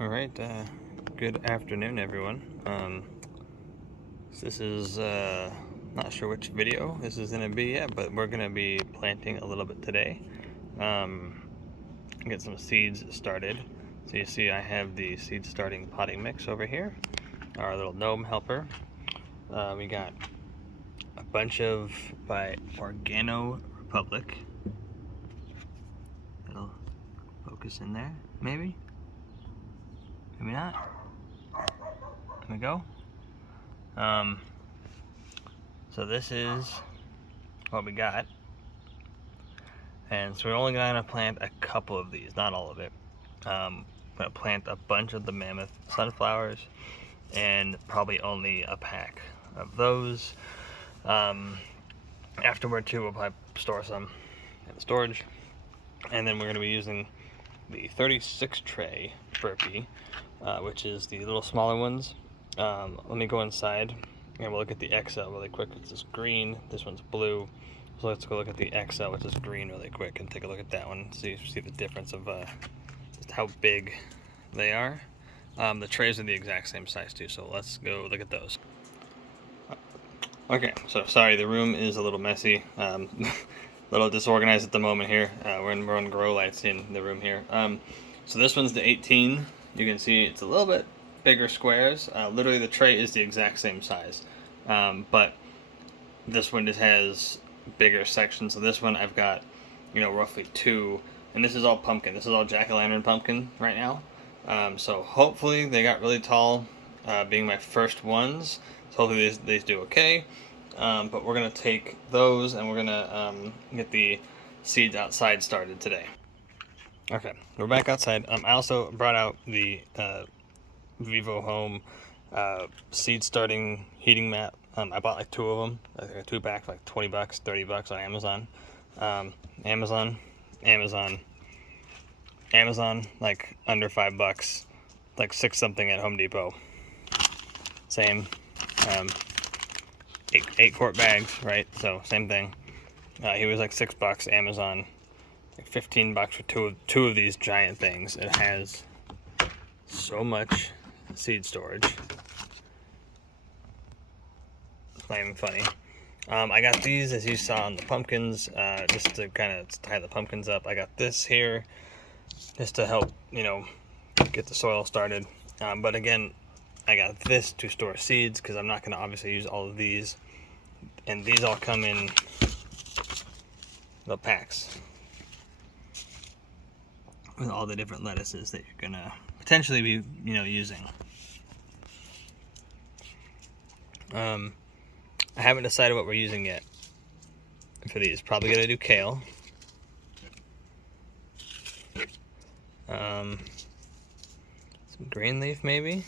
All right, good afternoon, everyone. This is not sure which video this is gonna be yet, but we're gonna be planting a little bit today. Get some seeds started. So you see, I have the seed starting potting mix over here, our little gnome helper. We got a bunch of by Organo Republic. It'll focus in there, maybe. Maybe not. There we go. So this is what we got. And so we're only gonna plant a couple of these, not all of it. I'm gonna plant a bunch of the Mammoth Sunflowers and probably only a pack of those. Afterward too, we'll probably store some in the storage. And then we're gonna be using the 36 tray burpee, which is the little smaller ones. Let me go inside and we'll look at the XL really quick. It's this green, this one's blue. So let's go look at the XL, which is green, really quick, and take a look at that one. See the difference of just how big they are. The trays are the exact same size too, so let's go look at those. Okay, so sorry, the room is a little messy, a little disorganized at the moment here. We're on grow lights in the room here. So this one's the 18. You can see it's a little bit bigger squares. Literally the tray is the exact same size, but this one just has bigger sections. So this one I've got, roughly 2, and this is all pumpkin. This is all jack-o'-lantern pumpkin right now. So hopefully they got really tall, being my first ones. So hopefully these do okay. But we're gonna take those and we're gonna get the seeds outside started today. Okay, we're back outside. I also brought out the VIVOHOME seed starting heating mat. I bought like 2 of them, like a 2-pack, like $20, $30 on Amazon. Amazon, like under $5, like 6 something at Home Depot. Same, 8-quart bags, right? So same thing. He was like $6. Amazon, like $15 for two of these giant things. It has so much seed storage. It's not even funny. I got these, as you saw, on the pumpkins, just to kind of tie the pumpkins up. I got this here just to help, get the soil started. But again, I got this to store seeds because I'm not going to obviously use all of these. And these all come in the packs with all the different lettuces that you're going to potentially be, using. I haven't decided what we're using yet for these. Probably gonna do kale. Some green leaf maybe.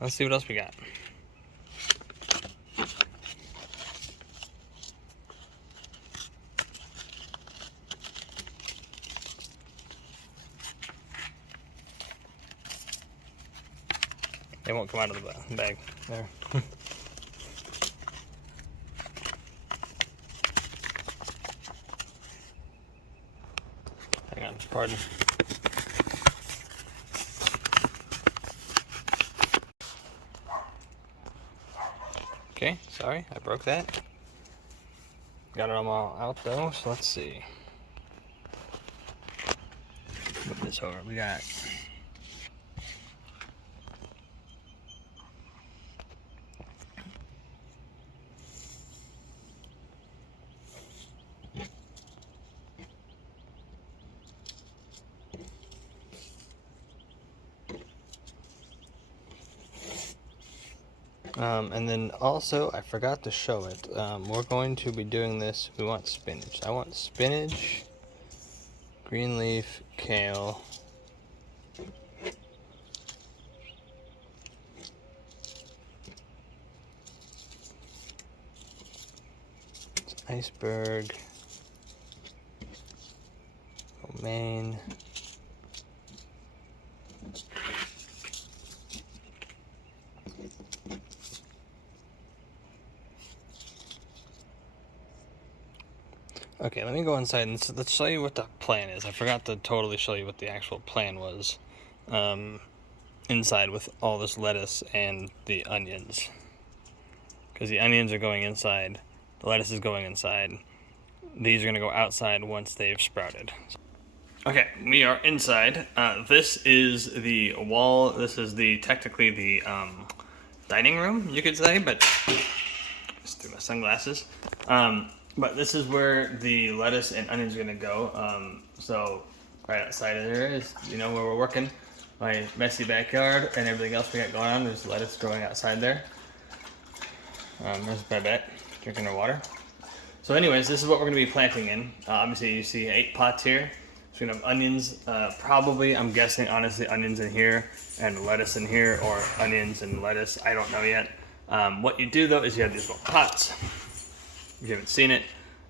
Let's see what else we got. It won't come out of the bag there. Hang on, pardon. Okay, sorry, I broke that. Got it all out though, so let's see. Move this over. We got and then also, I forgot to show it. We're going to be doing this. We want spinach. I want spinach, green leaf, kale, iceberg, romaine, Okay, let me go inside and let's show you what the plan is. I forgot to totally show you what the actual plan was inside with all this lettuce and the onions. Because the onions are going inside, the lettuce is going inside. These are going to go outside once they've sprouted. Okay, we are inside. This is the wall. This is technically the dining room, you could say, but just through my sunglasses. But this is where the lettuce and onions are gonna go. So right outside of there is, where we're working. My messy backyard and everything else we got going on. There's lettuce growing outside there. There's Babette drinking her water. So anyways, this is what we're gonna be planting in. Obviously you see 8 pots here. So we're gonna have onions, probably, I'm guessing, honestly, onions in here and lettuce in here, or onions and lettuce, I don't know yet. What you do though is you have these little pots. If you haven't seen it,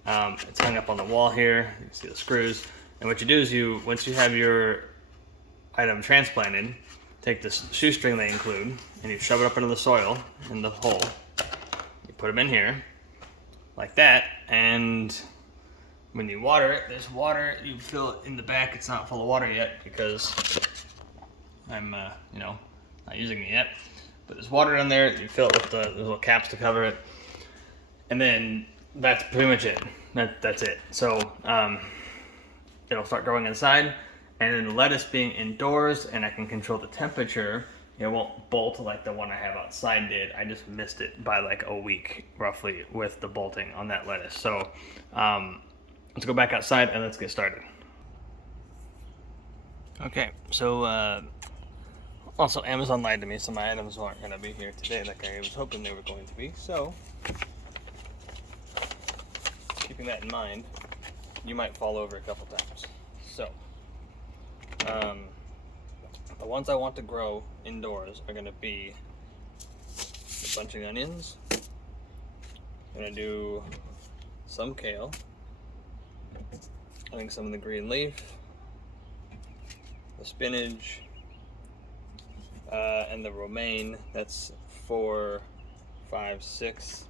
it's hung up on the wall here. You can see the screws. And what you do is once you have your item transplanted, take this shoestring they include, and you shove it up into the soil, in the hole. You put them in here, like that, and when you water it, there's water, you fill it in the back. It's not full of water yet because I'm, not using it yet. But there's water in there, you fill it with the little caps to cover it. And then that's pretty much it. That's it. So it'll start growing inside, and then the lettuce being indoors, and I can control the temperature. It won't bolt like the one I have outside did. I just missed it by like a week, roughly, with the bolting on that lettuce. So let's go back outside and let's get started. Okay, so also Amazon lied to me, so my items aren't going to be here today like I was hoping they were going to be. So keeping that in mind, you might fall over a couple times. So, the ones I want to grow indoors are going to be a bunch of onions. I'm going to do some kale. I think some of the green leaf, the spinach, and the romaine. That's 4, 5, 6,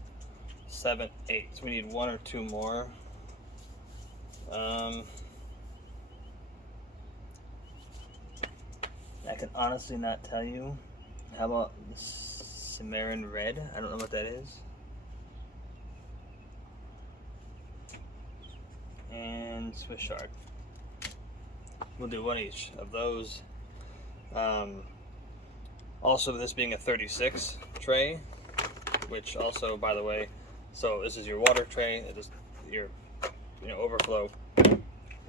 7, 8. So we need 1 or 2 more. I can honestly not tell you. How about Cimarron Red? I don't know what that is. And Swiss Chard. We'll do 1 each of those. Also, this being a 36 tray, which also, by the way, so this is your water tray. It is your overflow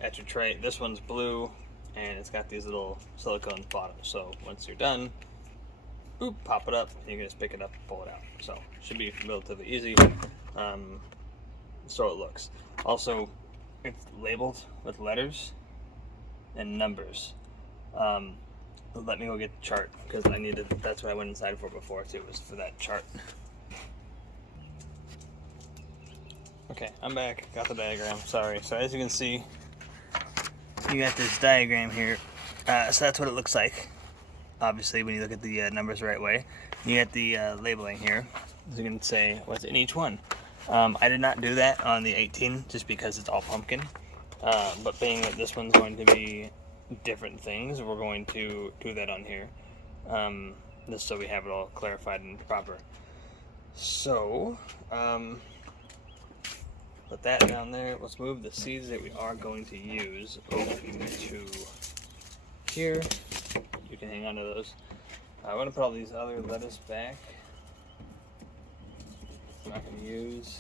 at your tray. This one's blue, and it's got these little silicone bottoms. So once you're done, boop, pop it up, and you can just pick it up and pull it out. So it should be relatively easy. So it looks. Also, it's labeled with letters and numbers. Let me go get the chart, because that's what I went inside for before too, was for that chart. Okay, I'm back. Got the diagram. Sorry. So as you can see, you got this diagram here. So that's what it looks like. Obviously, when you look at the numbers the right way, you get the labeling here. So you can say what's in each one. I did not do that on the 18 just because it's all pumpkin. But being that this one's going to be different things, we're going to do that on here. Just so we have it all clarified and proper. So, put that down there. Let's move the seeds that we are going to use over to here. You can hang on to those. I'm going to put all these other lettuce back. I'm not going to use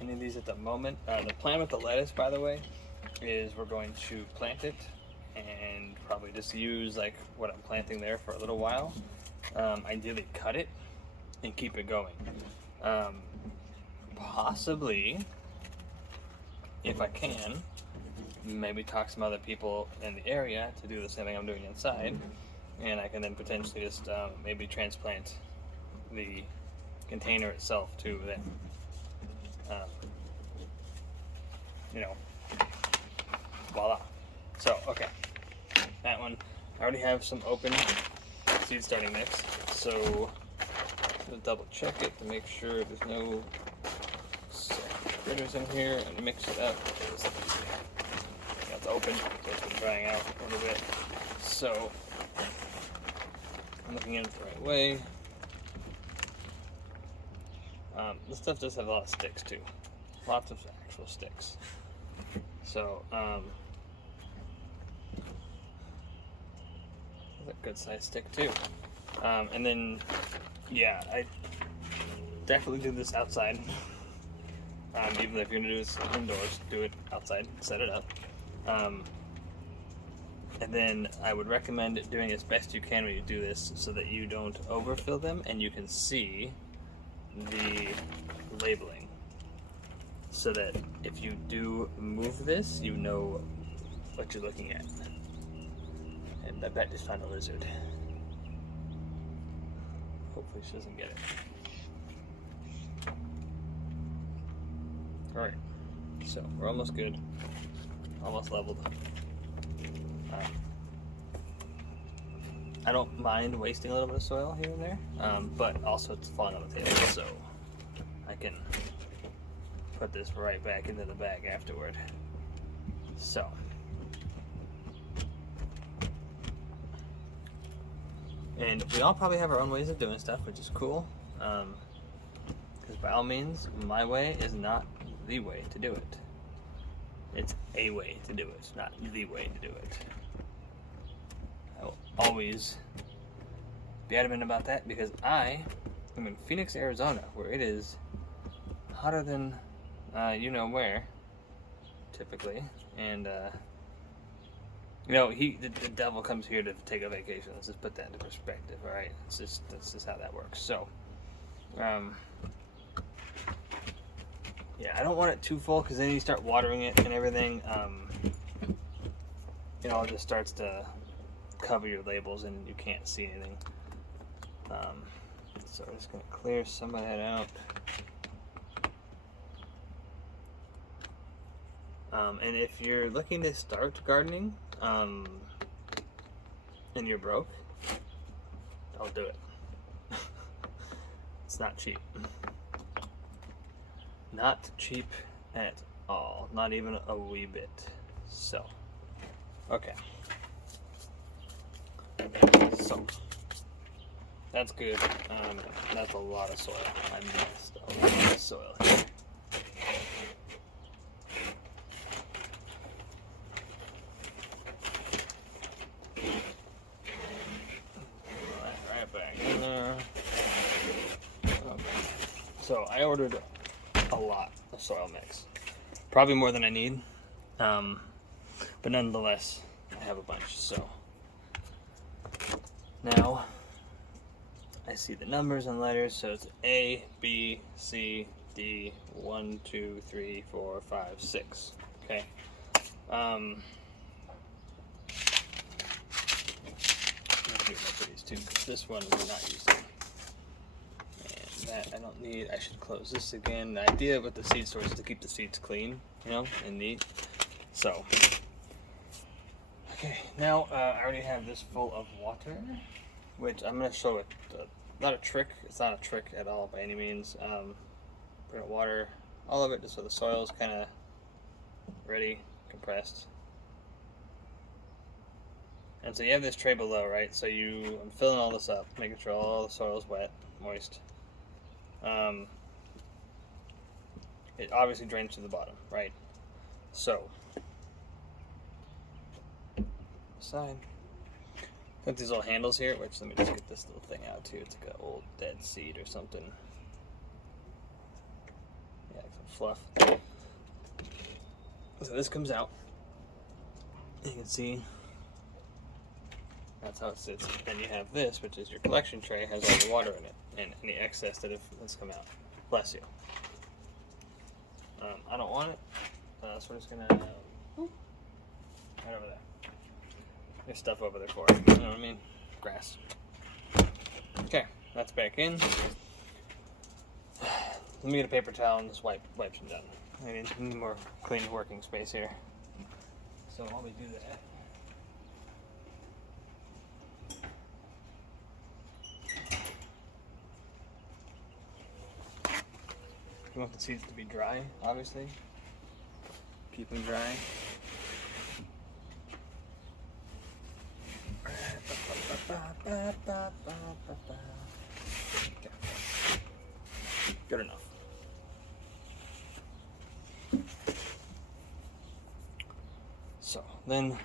any of these at the moment. The plan with the lettuce, by the way, is we're going to plant it and probably just use like what I'm planting there for a little while. Ideally cut it and keep it going. Possibly, if I can, maybe talk to some other people in the area to do the same thing I'm doing inside, and I can then potentially just maybe transplant the container itself to them. Voila. So, okay, that one, I already have some open seed starting mix, so I'm gonna double check it to make sure there's no critters in here and mix it up. It's open, so it's been drying out a little bit. So I'm looking at it the right way. This stuff does have a lot of sticks too. Lots of actual sticks. So, that's a good sized stick too. And then, yeah, I definitely do this outside. Even if you're gonna do this indoors, do it outside, set it up. And then I would recommend doing as best you can when you do this so that you don't overfill them and you can see the labeling. So that if you do move this, you know what you're looking at. And I bet just found a lizard. Hopefully she doesn't get it. Alright, so we're almost good. Almost leveled. I don't mind wasting a little bit of soil here and there, but also it's falling on the table, so I can put this right back into the bag afterward. So, and we all probably have our own ways of doing stuff, which is cool, because by all means, my way is not the way to do it. It's a way to do it, not the way to do it. I will always be adamant about that because I am in Phoenix, Arizona, where it is hotter than you know where, typically. And you know, the devil comes here to take a vacation. Let's just put that into perspective, all right? That's just how that works. So, yeah, I don't want it too full because then you start watering it and everything. You know, it just starts to cover your labels and you can't see anything. So I'm just going to clear some of that out. And if you're looking to start gardening and you're broke, don't do it. It's not cheap. Not cheap at all. Not even a wee bit. So, okay. So, that's good. That's a lot of soil. I missed a lot of soil here. Right back in there. Okay. So I ordered a lot of soil mix. Probably more than I need. But nonetheless, I have a bunch. So now I see the numbers and letters. So it's A, B, C, D, 1, 2, 3, 4, 5, 6. Okay. I'm gonna do more for these two because this one we're not using. And that I don't need. I should close this again. The idea with the seed storage is to keep the seeds clean, you know, and neat. So, okay, now I already have this full of water, which I'm gonna show it. Not a trick. It's not a trick at all by any means. We're gonna water all of it just so the soil is kind of ready, compressed. And so you have this tray below, right? So I'm filling all this up, making sure all the soil is wet, moist. It obviously drains to the bottom, right? So, side. Got these little handles here, which let me just get this little thing out too. It's like an old dead seed or something. Yeah, some fluff. So this comes out. You can see that's how it sits. Then you have this, which is your collection tray, has all the water in it, and any excess that's come out. Bless you. I don't want it, so we're just gonna right over there. There's stuff over there for it. You know what I mean? Grass. Okay, that's back in. Let me get a paper towel and just wipe some down. I need more clean working space here. So while we do that. You want the seeds to be dry, obviously. Keep them dry. Okay. Good enough. So then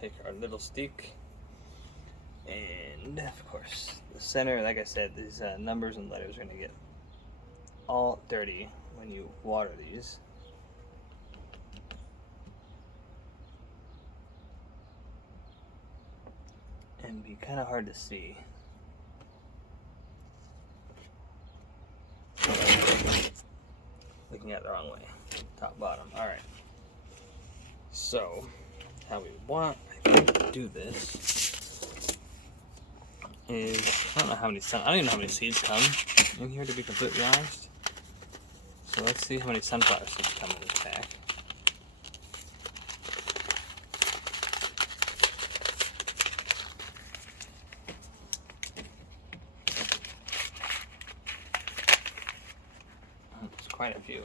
take our little stick, and of course the center, like I said, these numbers and letters are going to get all dirty when you water these. And be kind of hard to see. Looking at it the wrong way. Top, bottom. Alright. So, how we want, I think, to do this is, I don't know how many, I don't even know how many seeds come in here, to be completely honest. So let's see how many sunflower seeds come in this pack. There's quite a few.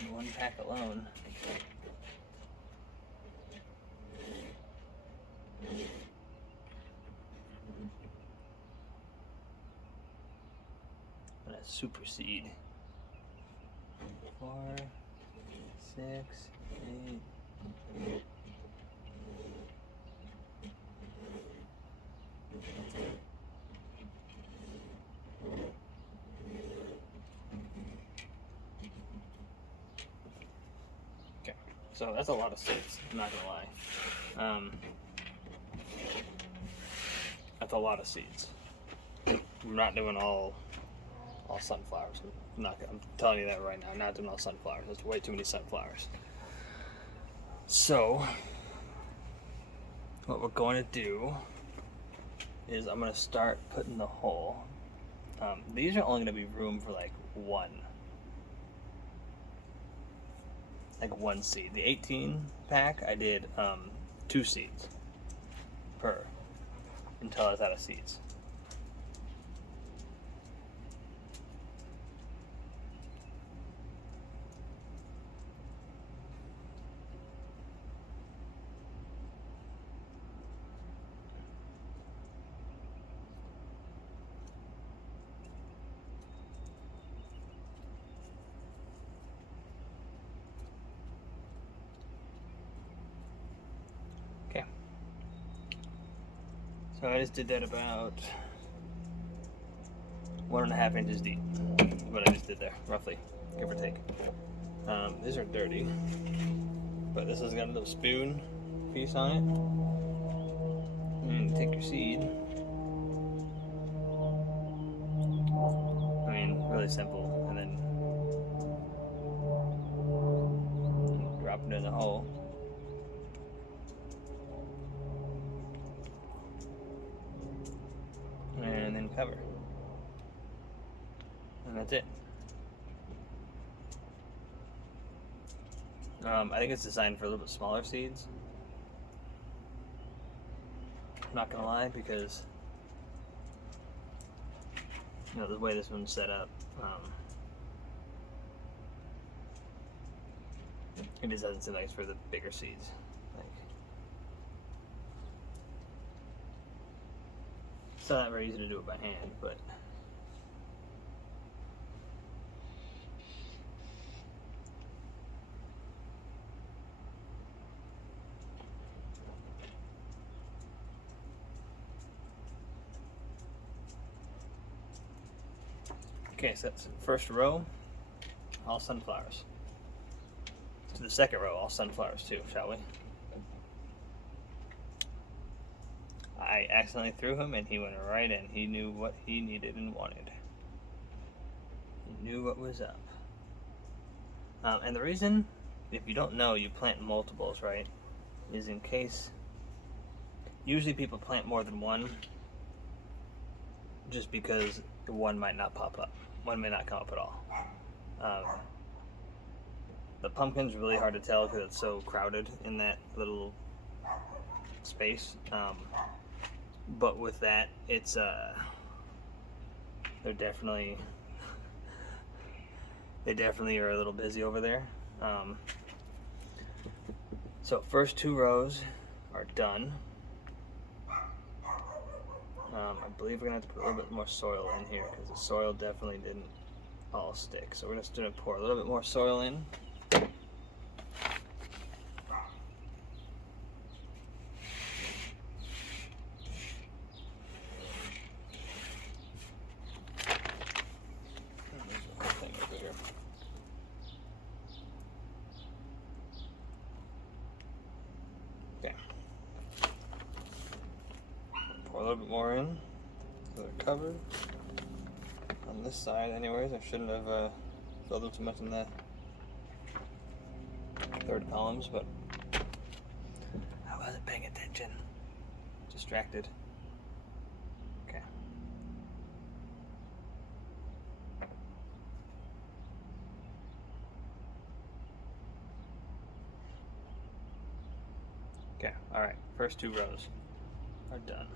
In one pack alone. And a super seed. 4, 6, 8. Okay, so that's a lot of seeds, I'm not gonna lie. That's a lot of seeds. I'm not doing all sunflowers. I'm telling you that right now. I'm not doing all sunflowers. There's way too many sunflowers. So, what we're going to do is I'm going to start putting the hole. These are only going to be room for like one seed. The 18 pack, I did 2 seeds per until I was out of seeds. So I just did that about 1.5 inches deep. What I just did there, roughly, give or take. These are dirty, but this has got a little spoon piece on it. And take your seed. I mean, really simple, and then drop it in the hole. And then cover. And that's it. I think it's designed for a little bit smaller seeds. I'm not gonna lie, because the way this one's set up, it just doesn't seem like it's for the bigger seeds. It's not very easy to do it by hand, but okay, so that's the first row, all sunflowers. To the second row, all sunflowers too, shall we? I accidentally threw him and he went right in. He knew what he needed and wanted. He knew what was up. And the reason, if you don't know, you plant multiples, right, is in case, usually people plant more than one just because the one might not pop up. One may not come up at all. The pumpkin's really hard to tell because it's so crowded in that little space. but with that, it's they definitely are a little busy over there. So first 2 rows are done. I believe we're gonna have to put a little bit more soil in here because the soil definitely didn't all stick. So we're just gonna pour a little bit more soil in. Pour a little bit more in, so they're covered. On this side anyways, I shouldn't have filled them too much in the 3rd columns, but I wasn't paying attention. Distracted. Okay. Okay, alright, first 2 rows are done.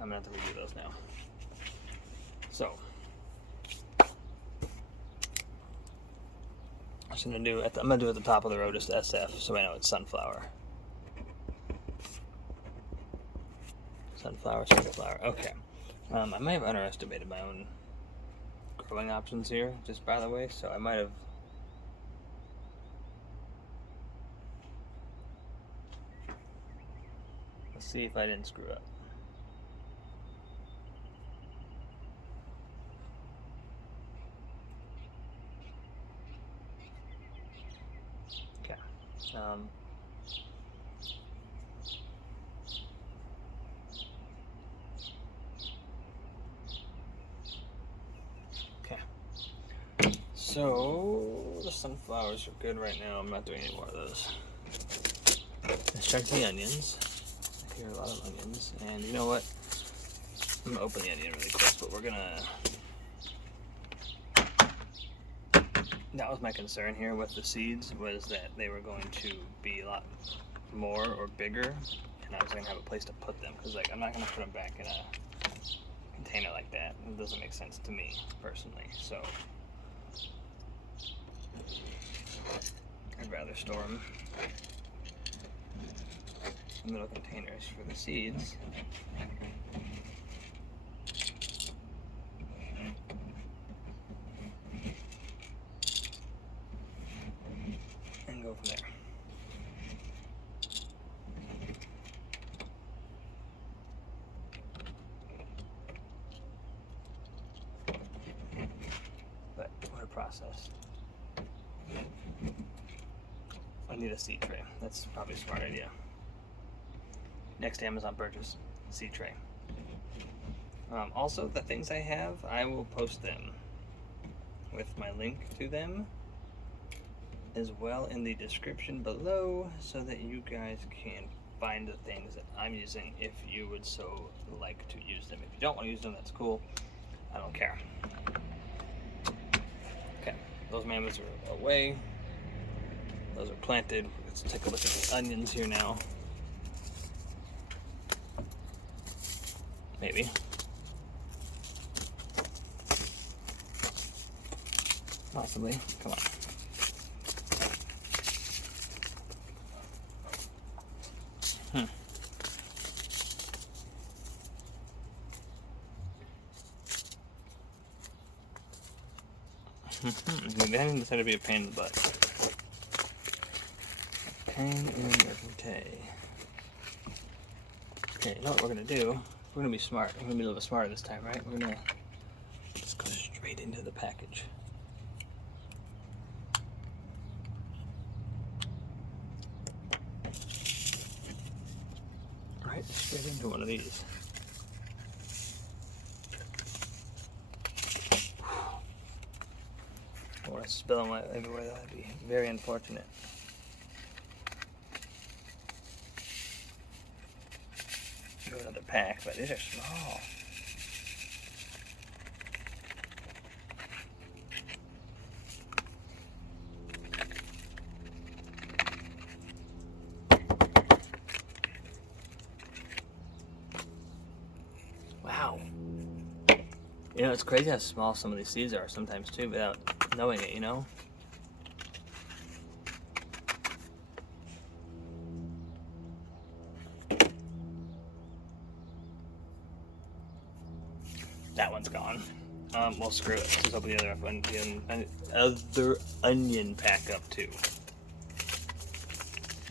I'm gonna have to redo those now. So, I'm gonna do at the top of the row just SF, so I know it's sunflower. Sunflower. Okay. I may have underestimated my own growing options here, just by the way. So I might have. Let's see if I didn't screw up. Okay. So the sunflowers are good right now. I'm not doing any more of those. Let's check the onions. I hear a lot of onions, and you know what? I'm gonna open the onion really quick, but we're gonna. That was my concern here with the seeds, was that they were going to be a lot more or bigger, and I was gonna have a place to put them, because like I'm not gonna put them back in a container like that. It doesn't make sense to me personally. So I'd rather store them in little containers for the seeds. And go from there. But what a process. I need a seed tray. That's probably a smart idea. Next Amazon purchase, seed tray. Also, the things I have, I will post them with my link to them as well in the description below, so that you guys can find the things that I'm using if you would so like to use them. If you don't want to use them, that's cool. I don't care. Okay, those mammoths are away. Those are planted. Let's take a look at the onions here now. Maybe. Possibly. Come on. They haven't decided to be a pain in the butt. Pain in the butt. Okay, you know what we're gonna do? We're gonna be smart. We're gonna be a little bit smarter this time, right? We're gonna just go straight into the package. Right, straight into one of these. Or I spill them everywhere. That would be very unfortunate. Do another pack, but these are small. know, it's crazy how small some of these seeds are sometimes too without knowing it, you know? That one's gone. Well, screw it. Let's open the other onion pack up too.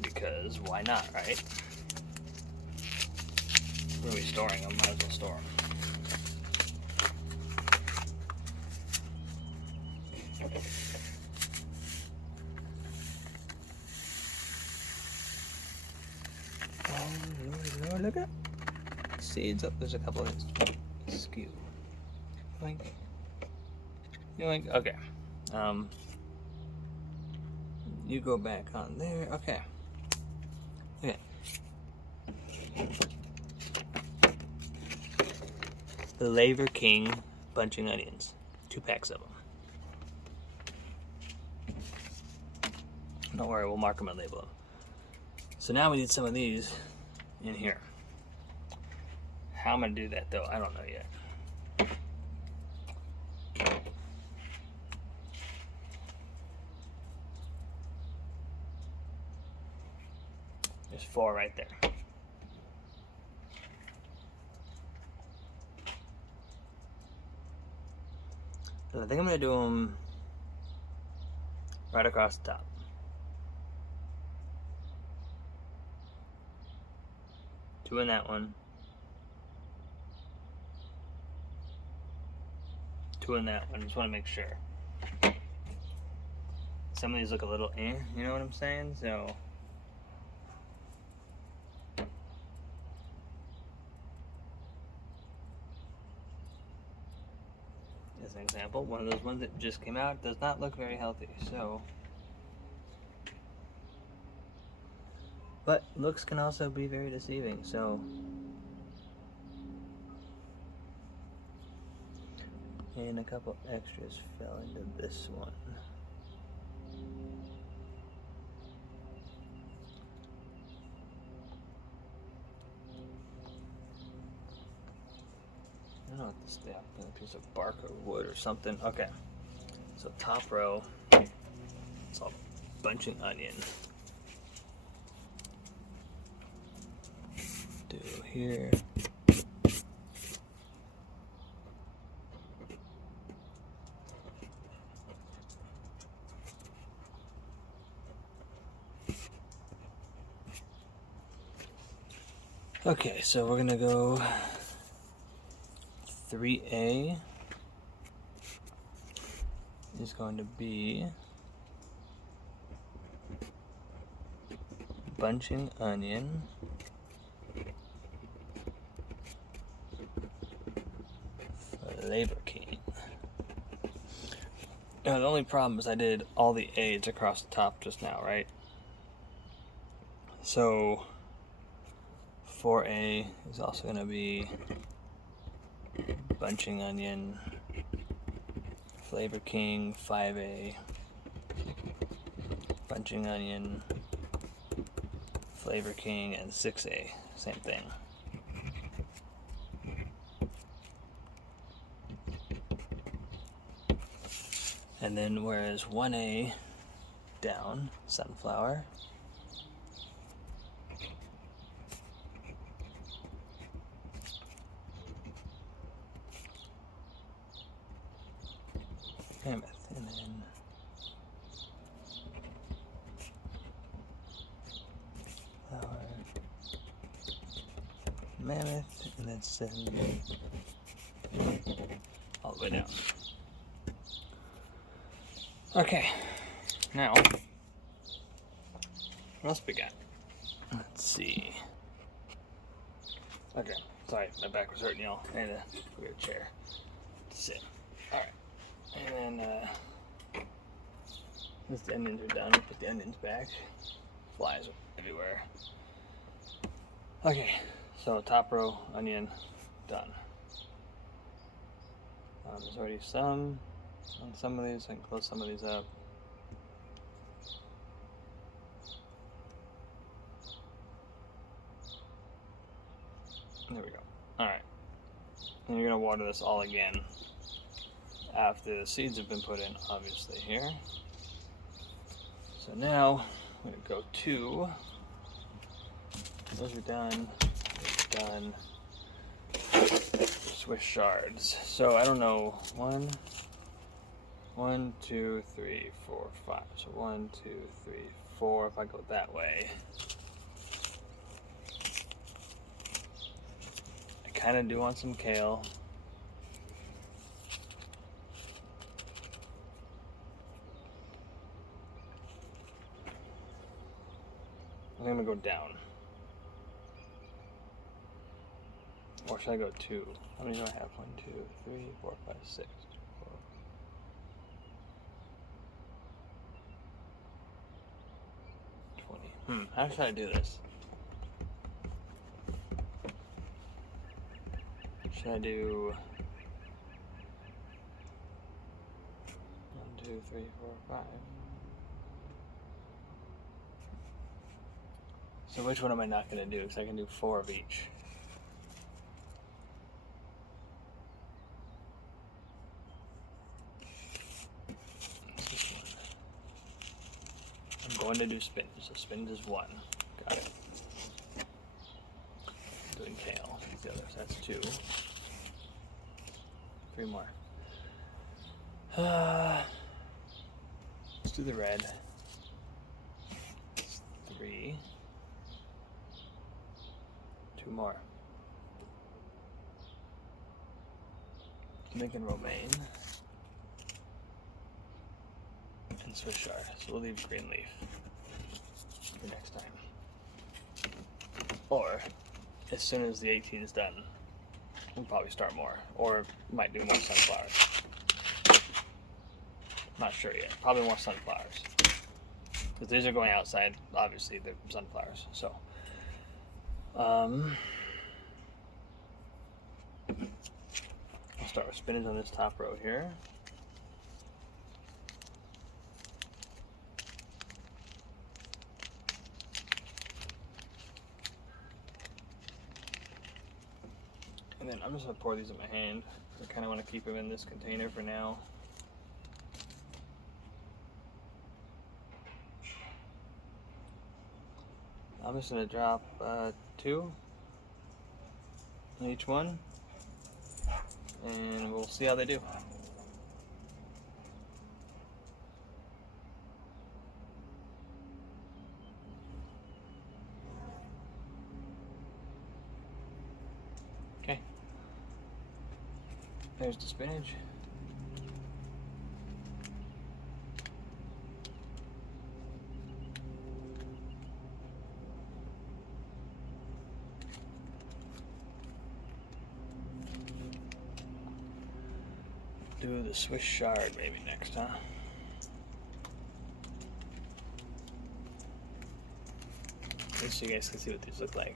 Because why not, right? We're gonna be storing them. Might as well store them. Oh, Lord, look at seeds. Oh, there's a couple of skew. Yoink. Yoink. Okay. You go back on there. Okay. Okay. The Flavor King bunching onions. 2 packs of them. Don't worry, we'll mark them and label them. So now we need some of these in here. How I'm gonna do that though, I don't know yet. There's 4 right there. And I think I'm gonna do them right across the top. Two in that one. 2 in that one. Just want to make sure. Some of these look a little you know what I'm saying? So as an example, one of those ones that just came out does not look very healthy, so. But looks can also be very deceiving, so. And a couple extras fell into this one. I don't know what this is, a piece of bark or wood or something. Okay, so top row, it's all bunching onion. Do here. Okay, so we're gonna go 3A is going to be bunching onion, Flavor King. Now the only problem is I did all the A's across the top just now, right? So 4A is also going to be bunching onion, Flavor King, 5A, bunching onion, Flavor King, and 6A, same thing. And then whereas 1A down, sunflower, Mammoth, and then flower, Mammoth, and then send all the way down. Okay, now what else we got? Let's see. Okay, sorry, my back was hurting, y'all. I had to get a chair to sit. Alright. And then, once the onions are done, put the onions back. Flies everywhere. Okay, so top row, onion, done. There's already some on some of these. I can close some of these up. There we go. Alright. And you're going to water this all again after the seeds have been put in, obviously, here. So now I'm going to go to, those are done, those are done, Swiss shards. So I don't know, 1, 2, 3, 4, 5. So 1, 2, 3, 4 if I go that way. I kind of do want some kale. I'm gonna go down. Or should I go 2? How many do I have? 1, 2, 3, 4, 5, 6. 20. How should I do this? Should I do 1, 2, 3, 4, 5? So which one am I not going to do? Because I can do 4 of each. This one. I'm going to do spinach. So spinach is 1. Got it. I'm doing kale. The other, so that's 2. 3 more. Let's do the red. 3. 2 more. Making romaine and Swiss chard. So we'll leave green leaf for next time. Or as soon as the 18 is done, we'll probably start more. Or might do more sunflowers. Not sure yet. Probably more sunflowers. Because these are going outside, obviously, the sunflowers. So I'll start with spinach on this top row here. And then I'm just going to pour these in my hand. I kind of want to keep them in this container for now. I'm just going to drop 2 on each one, and we'll see how they do. Okay, there's the spinach. Do the Swiss chard maybe next, huh? Just so you guys can see what these look like.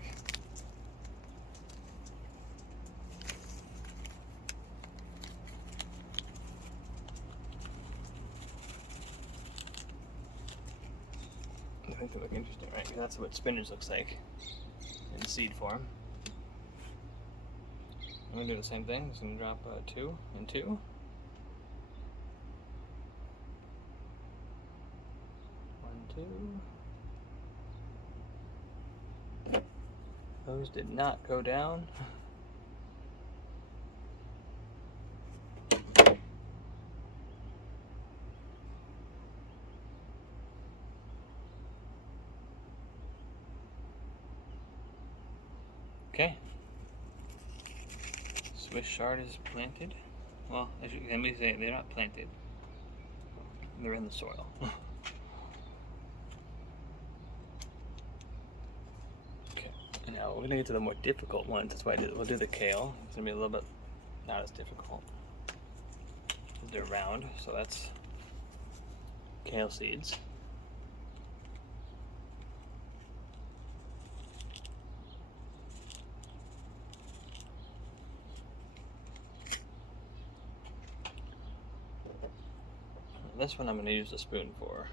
I think they look interesting, right? 'Cause that's what spinach looks like in seed form. I'm gonna do the same thing. Just gonna drop 2 and 2. 1, 2. Those did not go down. Okay. Swiss chard is planted. Well, as you can say, they're not planted. They're in the soil. Okay. And now we're gonna get to the more difficult ones. That's why we'll do the kale. It's gonna be a little bit not as difficult. They're round, so that's kale seeds. This one I'm going to use a spoon for.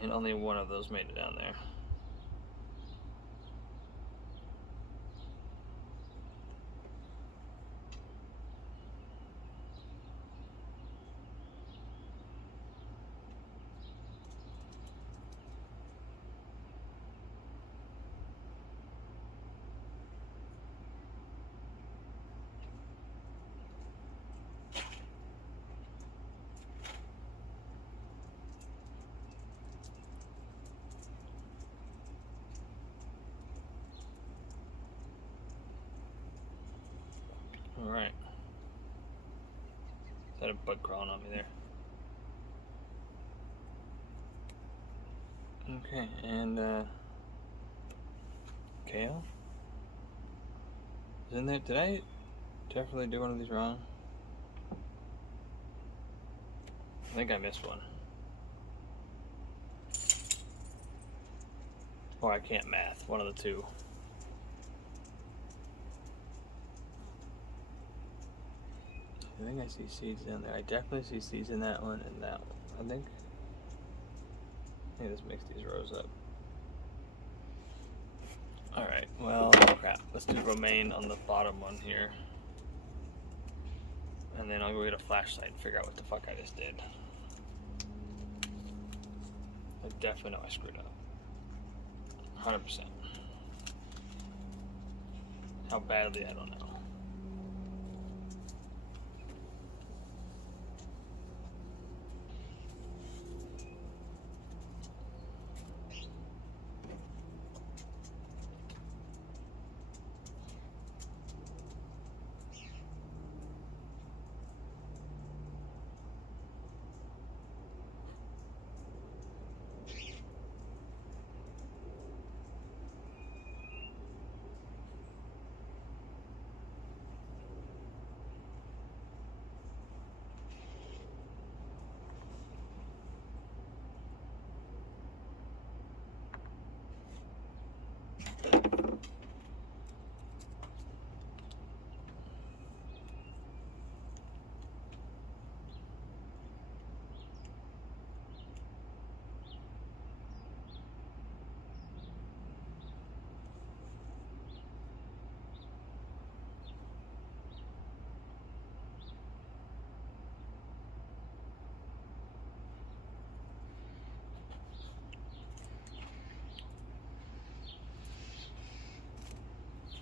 And only one of those made it down there. Alright. Is that a bug crawling on me there? Okay, and Kale? Is in there? Did I definitely do one of these wrong? I think I missed one. Or I can't math, one of the two. I think I see seeds down there. I definitely see seeds in that one and that one. I think let's mix these rows up. Alright, well, crap. Let's do romaine on the bottom one here. And then I'll go get a flashlight and figure out what the fuck I just did. I definitely know I screwed up. 100%. How badly, I don't know.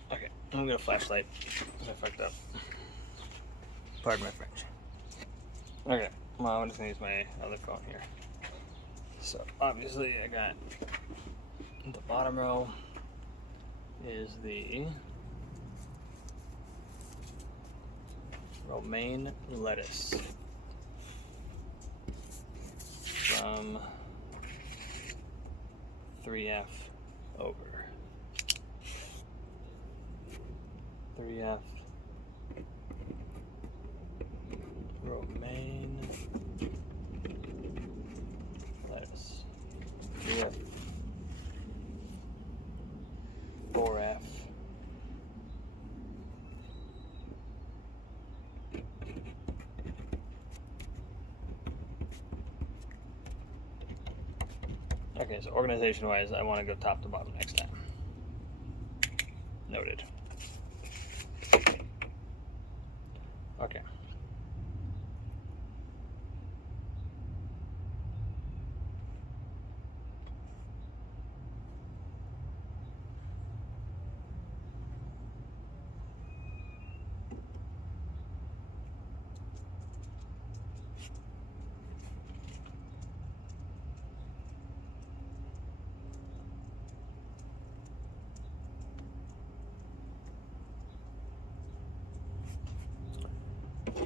Okay, I'm gonna get a flashlight. I fucked up. Pardon my French. Okay, well, I'm just gonna use my other phone here. So, obviously, I got the bottom row is the Romaine Lettuce from 3F over. 3F Romaine Lettuce. 3F 4F Okay, so organization wise, I want to go top to bottom next time. Noted. Okay.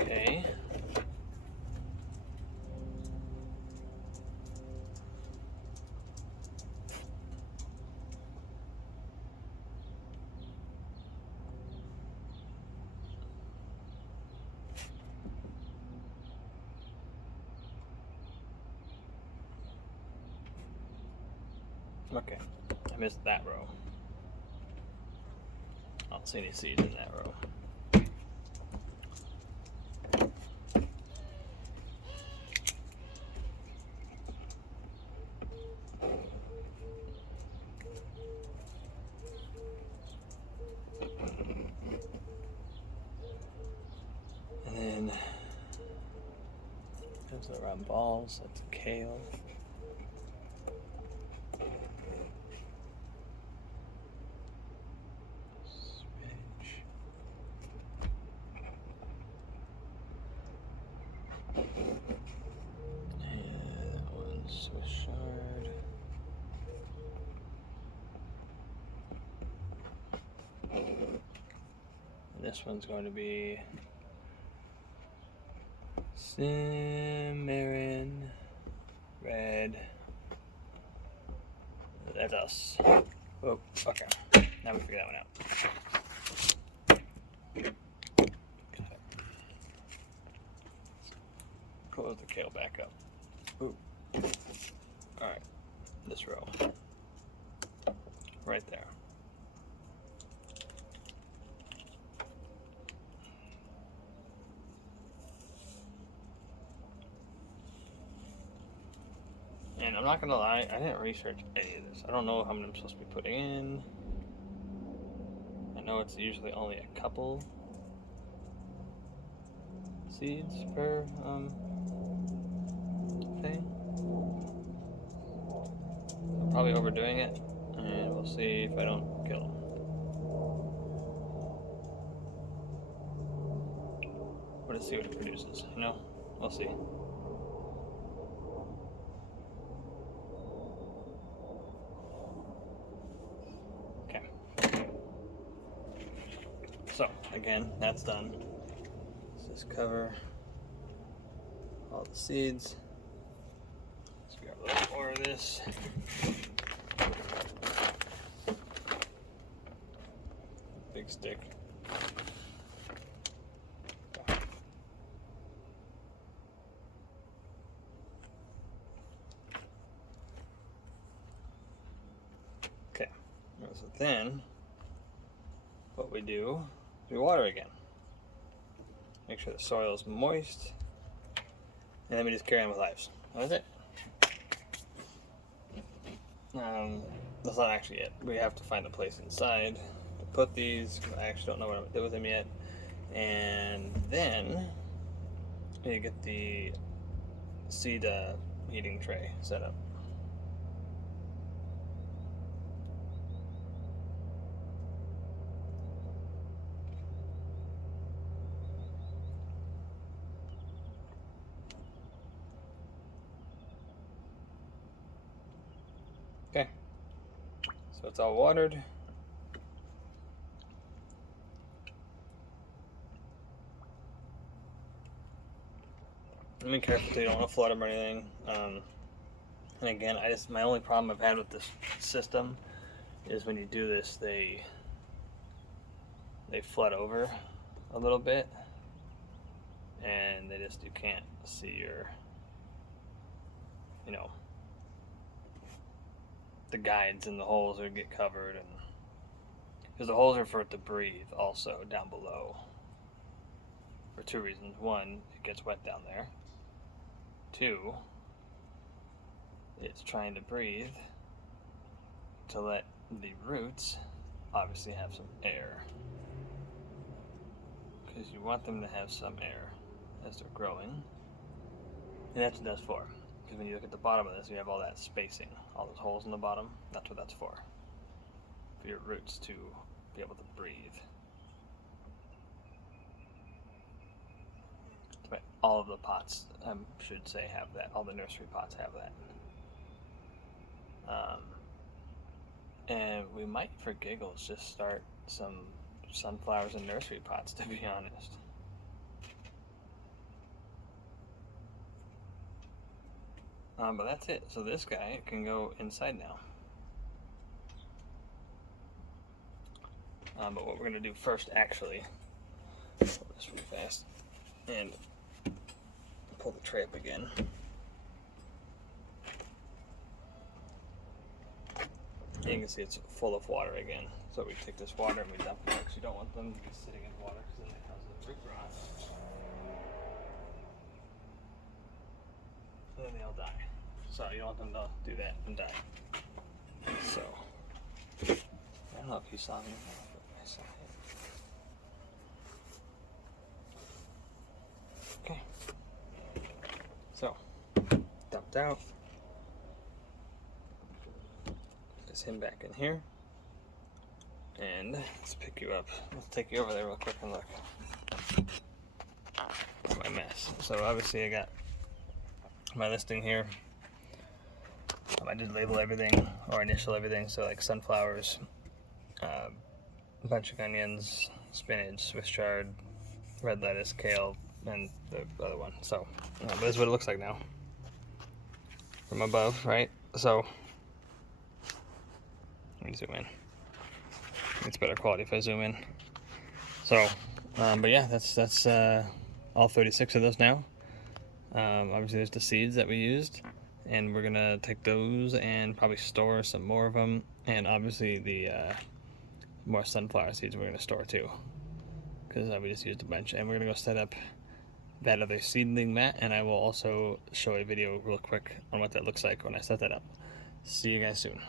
Okay. Okay, I missed that row. I don't see any seeds in that row. And then there's the round balls, that's kale. Spinach. And that one's Swiss Chard. And this one's going to be Cimarron Red Lettuce. Oh, okay. Now we figure that one out. Got it. Close the kale back up. Ooh. Alright. This row. Right there. And I'm not gonna lie, I didn't research any of this. I don't know how many I'm supposed to be putting in. I know it's usually only a couple seeds per thing. I'm probably overdoing it, and we'll see if I don't kill them. We'll just see what it produces, you know? We'll see. So, again, that's done. Let's just cover all the seeds. Let's grab a little more of this. Big stick. Okay, so then what we do, we water again. Make sure the soil is moist, and then we just carry on with lives. That's it. That's not actually it. We have to find a place inside to put these. I actually don't know what I'm gonna do with them yet. And then you get the seed heating tray set up. Okay, so it's all watered. Be careful too, you don't want to flood them or anything. And again, my only problem I've had with this system is when you do this, they flood over a little bit, and you can't see your, you know, the guides and the holes would get covered, and because the holes are for it to breathe also down below for two reasons. One, it gets wet down there. Two, it's trying to breathe to let the roots obviously have some air, because you want them to have some air as they're growing, and that's what that's for. Because when you look at the bottom of this, you have all that spacing, all those holes in the bottom. That's what that's for your roots to be able to breathe. But all of the pots, I should say, have that. All the nursery pots have that. And we might, for giggles, just start some sunflowers in nursery pots, to be honest. But that's it. So this guy can go inside now. But what we're going to do first, actually, pull this really fast and pull the tray up again. And you can see it's full of water again. So we take this water and we dump it out, because you don't want them to be sitting in water, because then it causes root rot. And then they'll die. So you don't want them to do that and die. So I don't know if you saw me. I saw it. mapped out. Place him back in here. And let's pick you up. Let's take you over there real quick and look. My mess. So obviously I got my listing here. I did label everything or initial everything. So like sunflowers, a bunch of onions, spinach, Swiss chard, red lettuce, kale, and the other one. So but this is what it looks like now from above, right? So let me zoom in. It's better quality if I zoom in. So, but yeah, that's all 36 of those now. Obviously, there's the seeds that we used, and we're gonna take those and probably store some more of them. And obviously, the more sunflower seeds we're gonna store too, because we just used a bunch. And we're gonna go set up that other seedling mat, and I will also show a video real quick on what that looks like when I set that up. See you guys soon.